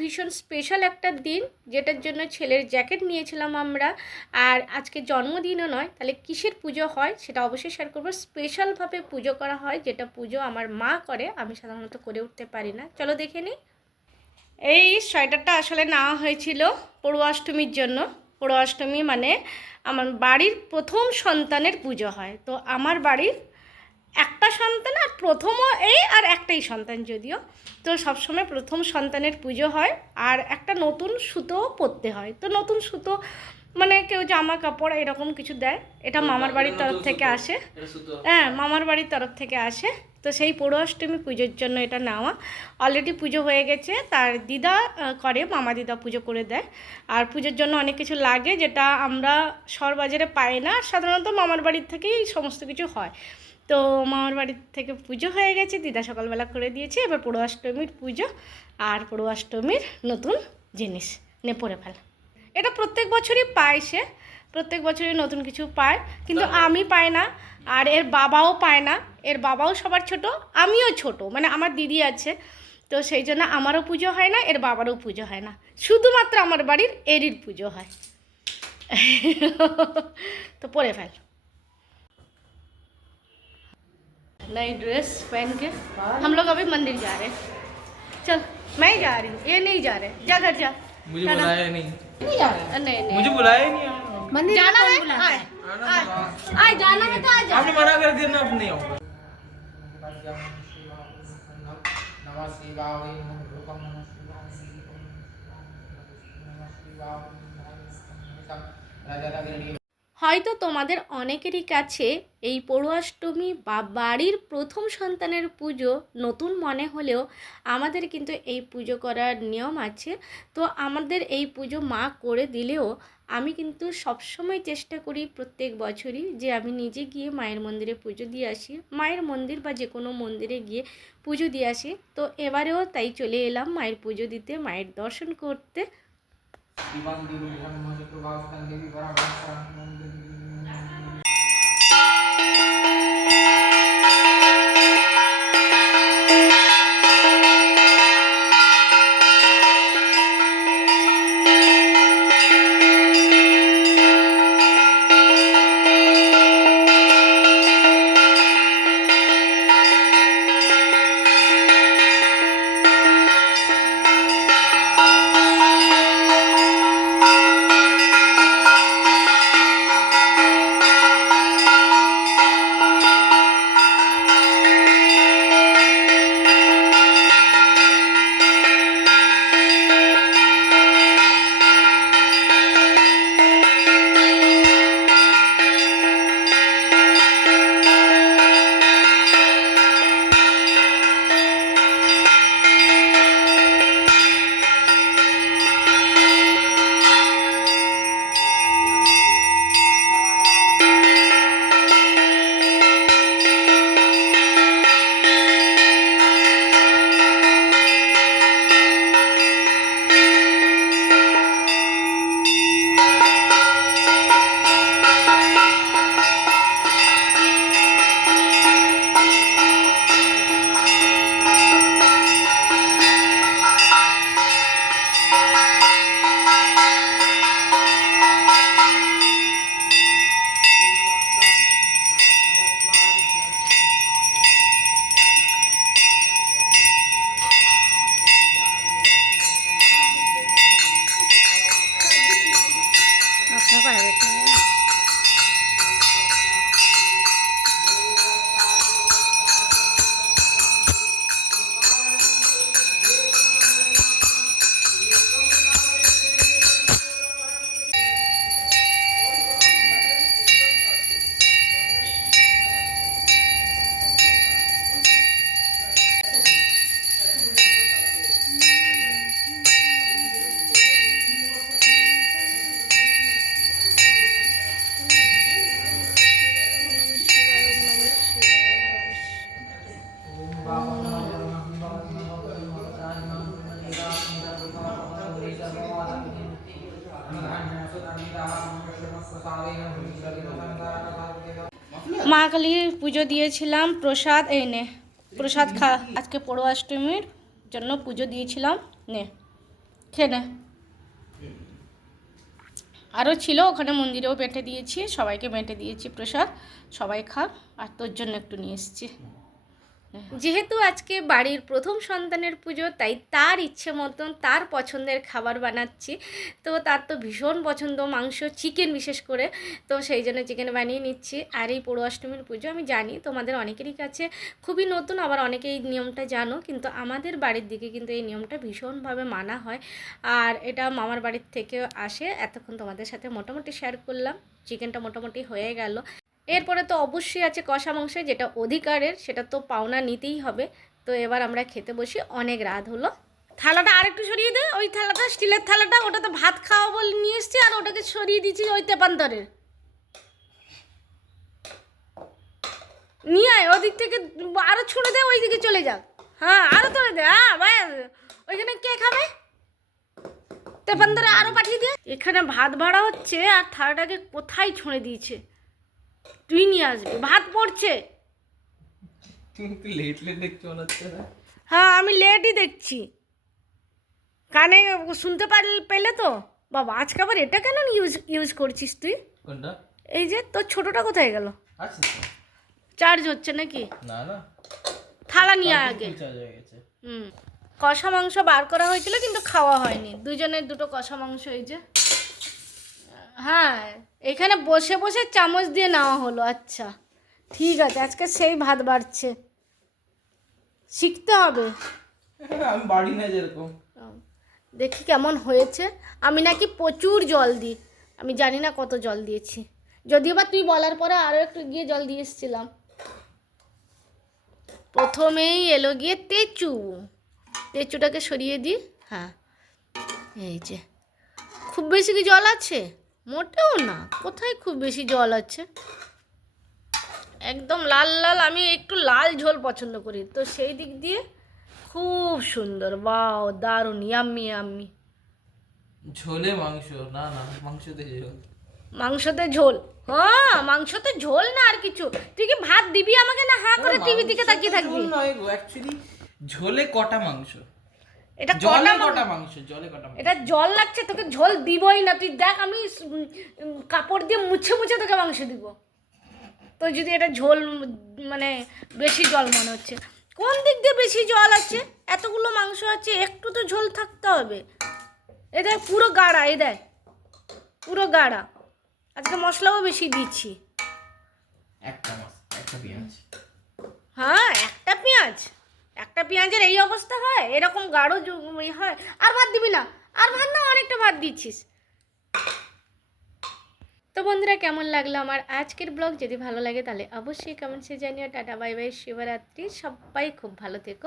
ভীষণ স্পেশাল একটা দিন, যেটার জন্য ছেলের জ্যাকেট নিয়েছিলাম আমরা। আর আজকে জন্মদিনও নয়, তাহলে কিসের পুজো হয় সেটা অবশ্যই শেয়ার করব। স্পেশালভাবে পুজো করা হয়, যেটা পুজো আমার মা করে, আমি সাধারণত করে উঠতে পারি না। চলো দেখে নিই এই সোয়েটারটা আসলে নেওয়া হয়েছিল পড়ুয়াষ্টমীর জন্য। পড়ুয়াষ্টমী মানে আমার বাড়ির প্রথম সন্তানের পুজো হয়। তো আমার বাড়ির একটা সন্তান আর প্রথমও এই আর একটাই সন্তান যদিও। তো সবসময় প্রথম সন্তানের পুজো হয় আর একটা নতুন সুতো পরতে হয়। তো নতুন সুতো মানে কেউ জামা কাপড় এরকম কিছু দেয়। এটা মামার বাড়ির তরফ থেকে আসে। হ্যাঁ মামার বাড়ির তরফ থেকে আসে। তো সেই পৌরাষ্টমী পুজোর জন্য এটা নেওয়া। অলরেডি পুজো হয়ে গেছে। তার দিদা করে মামা দিদা পুজো করে দেয়। আর পুজোর জন্য অনেক কিছু লাগে যেটা আমরা শহর বাজারে পাই না। আর সাধারণত মামার বাড়ির থেকেই সমস্ত কিছু হয়। তো মামার বাড়ির থেকে পুজো হয়ে গেছে। দিদা সকালবেলা করে দিয়েছে। এবার পৌরাষ্টমীর পুজো আর পৌরাষ্টমীর নতুন জিনিস। নে পরে ফেল। এটা প্রত্যেক বছরই পায় সে প্রত্যেক বছরই নতুন কিছু পায় কিন্তু আমি পাই না আর এর বাবাও পায় না এর বাবাও সবার ছোট আমিও ছোট মানে আমার দিদি আছে তো সেই জন্য আমারও পুজো হয় না এর বাবারও পুজো হয় না শুধুমাত্র আমার বাড়ির এরির পুজো হয় তো পরে ফেল नई ड्रेस पहन के हम लोग अभी मंदिर जा रहे हैं चल मैं ही जा रही हूँ ये नहीं जा रहे जा घर जा मुझे है ना? अ, नहीं नहीं मुझे बुलाया ही नहीं मंदिर जाना है आए जाना है तो आ जा आपने मना कर दिया ना अब नहीं आऊँगा नमः शिवाय नमः नमः शिवाय नमः शिवाय रजतगिरि হয়তো তোমাদের অনেকেরই কাছে এই পৌরাষ্টমী বা বাড়ির প্রথম সন্তানের পুজো নতুন মনে হলেও আমাদের কিন্তু এই পুজো করার নিয়ম আছে। তো আমাদের এই পুজো মা করে দিলেও আমি কিন্তু সবসময় চেষ্টা করি প্রত্যেক বছরই যে আমি নিজে গিয়ে মায়ের মন্দিরে পুজো দিয়ে আসি, মায়ের মন্দির বা যে কোনো মন্দিরে গিয়ে পুজো দিয়ে আসি। তো এবারেও তাই চলে এলাম মায়ের পুজো দিতে, মায়ের দর্শন করতে। शिवं दिवि ब्रह्म चतुर्भास्तं देवी पराभास्तं মা কালীর পুজো দিয়েছিলাম, প্রসাদ, এই নে, প্রসাদ খা, আজকে পৌরাষ্টমীর জন্য পুজো দিয়েছিলাম, নে, খেয়ে নে। আরও ছিল, ওখানে মন্দিরেও বেঁটে দিয়েছি, সবাইকে বেঁটে দিয়েছি প্রসাদ, সবাই খা, আর তোর জন্য একটু নিয়ে এসেছি। যেহেতু আজকে বাড়ির প্রথম সন্তানের পুজো, তাই তার ইচ্ছে মতন তার পছন্দের খাবার বানাচ্ছি। তো তার তো ভীষণ পছন্দ মাংস চিকেন বিশেষ করে। তো সেই জন্য চিকেন বানিয়ে নিচ্ছি। আর এই পৌষ অষ্টমীর পুজো আমি জানি, তোমাদের অনেকেরই কাছে খুবই নতুন, আবার অনেকে এই নিয়মটা জানো, কিন্তু আমাদের বাড়ির দিকে কিন্তু এই নিয়মটা ভীষণভাবে মানা হয়। আর এটা মামার বাড়ির থেকে আসে। এতক্ষণ তোমাদের সাথে মোটামুটি শেয়ার করলাম। চিকেনটা মোটামুটি হয়ে গেল। এরপরে তো অবশ্যই আছে কষা মাংস, যেটা অধিকারের, সেটা তো পাওনা নিতেই হবে। তো এবার আমরা খেতে বসি, অনেক রাত হলো। থালাটা আরেকটু সরিয়ে দে, ওই থালাটা, স্টিলের থালাটা, ওটাতে ভাত খাওয়া বলে নিয়ে এসছি, আর ওটাকে সরিয়ে দিচ্ছি ওই তেপান্তরের। নিয়ে আয়, ওদিক থেকে আরও ছুঁড়ে দে ওই দিকে চলে যাক হ্যাঁ আরও তোলে দে হ্যাঁ ব্যাস ওইখানে কে খাবে? তেপান্তরে আরও পাঠিয়ে দিয়ে এখানে ভাত ভাড়া হচ্ছে, আর থালাটাকে কোথায় ছুঁড়ে দিয়েছে? তুই নিয়ে আসবি ভাত পড়ছে। তুমি একটু লেট লেট হচ্ছে না? হ্যাঁ আমি লেটই দেখছি। কানে শুনতে পারলে পেলে তো? বাবা আজকে আবার এটা কেন ইউজ ইউজ করছিস তুই? কোনটা? এই যে তোর ছোটটা কোথায় গেল? চার্জ হচ্ছে নাকি? না না। থালা নিয়ে আগে। হুম। কষা মাংস বার করা হয়েছিল কিন্তু খাওয়া হয়নি। দুজনের দুটো কষা মাংস এই যে। হ্যাঁ এখানে বসে বসে চামচ দিয়ে নেওয়া হলো আচ্ছা। ঠিক আছে আজকে সেই ভাত বাড়ছে। শিখতে হবে। আমি বাড়ি না যেরকম। দেখি কেমন হয়েছে। আমি নাকি প্রচুর জল দিই আমি জানি না কত জল দিয়েছি। যদিও বা তুই বলার পরে আরও একটু গিয়ে জল দিয়ে এসেছিলাম। প্রথমেই এলো গিয়ে তেঁচু। তেঁচুটাকে সরিয়ে দিই হ্যাঁ এই যে। খুব বেশি কি জল আছে? মোটেও না। কোথায় খুব বেশি জল আছে? একদম লাল লাল আমি একটু লাল ঝোল পছন্দ করি। তো সেই দিক দিয়ে খুব সুন্দর। বাও দারুণ ইয়াম্মি ইয়াম্মি। ঝোলে মাংস? না না মাংসতে ঝোল। মাংসতে ঝোল? হ্যাঁ মাংসতে ঝোল না আর কিছু। তুই কি ভাত দিবি আমাকে না হ্যাঁ করে টিভি দিকে তাকিয়ে থাকবি? গো অ্যাকচুয়ালি ঝোলে কটা মাংস? এটা জলে কটা মাংস? জলে কটা এটা জল লাগছে তোকে ঝোল দিবই না। তুই দেখ আমি কাপড় দিয়ে মুছে মুছে তোকে মাংস দিব। তো যদি এটা ঝোল মানে বেশি জল মনে হচ্ছে। কোন দিক দিয়ে বেশি জল আছে? এতগুলো মাংস আছে একটু তো ঝোল থাকতে হবে। এ দেখ পুরো গাড়া এ দেখ। পুরো গাড়া। আজকে মশলাও বেশি দিচ্ছি। একটা একটা পেঁয়াজ। হ্যাঁ পেঁয়াজের এই অবস্থা হয়? এরকম গাঢ় হয়? আর ভাত দিবি না। আর ভাত না, অনেকটা ভাত দিচ্ছিস। তো বন্ধুরা, কেমন লাগল আমার আজকের ব্লগ? যদি ভালো লাগে তাহলে অবশ্যই কেমন কমেন্টসে জানিও। Tata bye bye Shivratri. সবাই খুব ভালো থেকো।